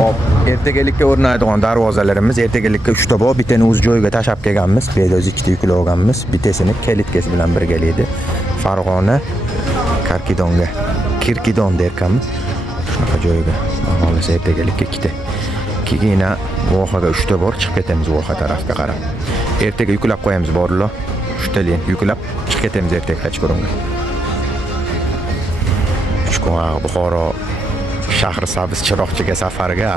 Hop, ertegelikka o'rnaydigan darvozalarimiz ertegelikka 3 ta bor. Bittani o'z joyiga tashab kelganmiz. Bedoz 2 ta yuklab olganmiz. Bittasini kalitkasi bilan birgalaydi. Farg'ona Karkidonga, Kirkidon derkanmiz. Shunaqa joyga. Xohlasa ertegelikka 2 ta. Keyin vohaga 3 ta bor, chiqib ketamiz voha tarafga qarab. Ertaga yuklab qo'yamiz borlar. 3 ta yuklab chiqib ketamiz ertaga kechqurunga. 3 kun Buxoro shahri Sabz chiroqchiga safarga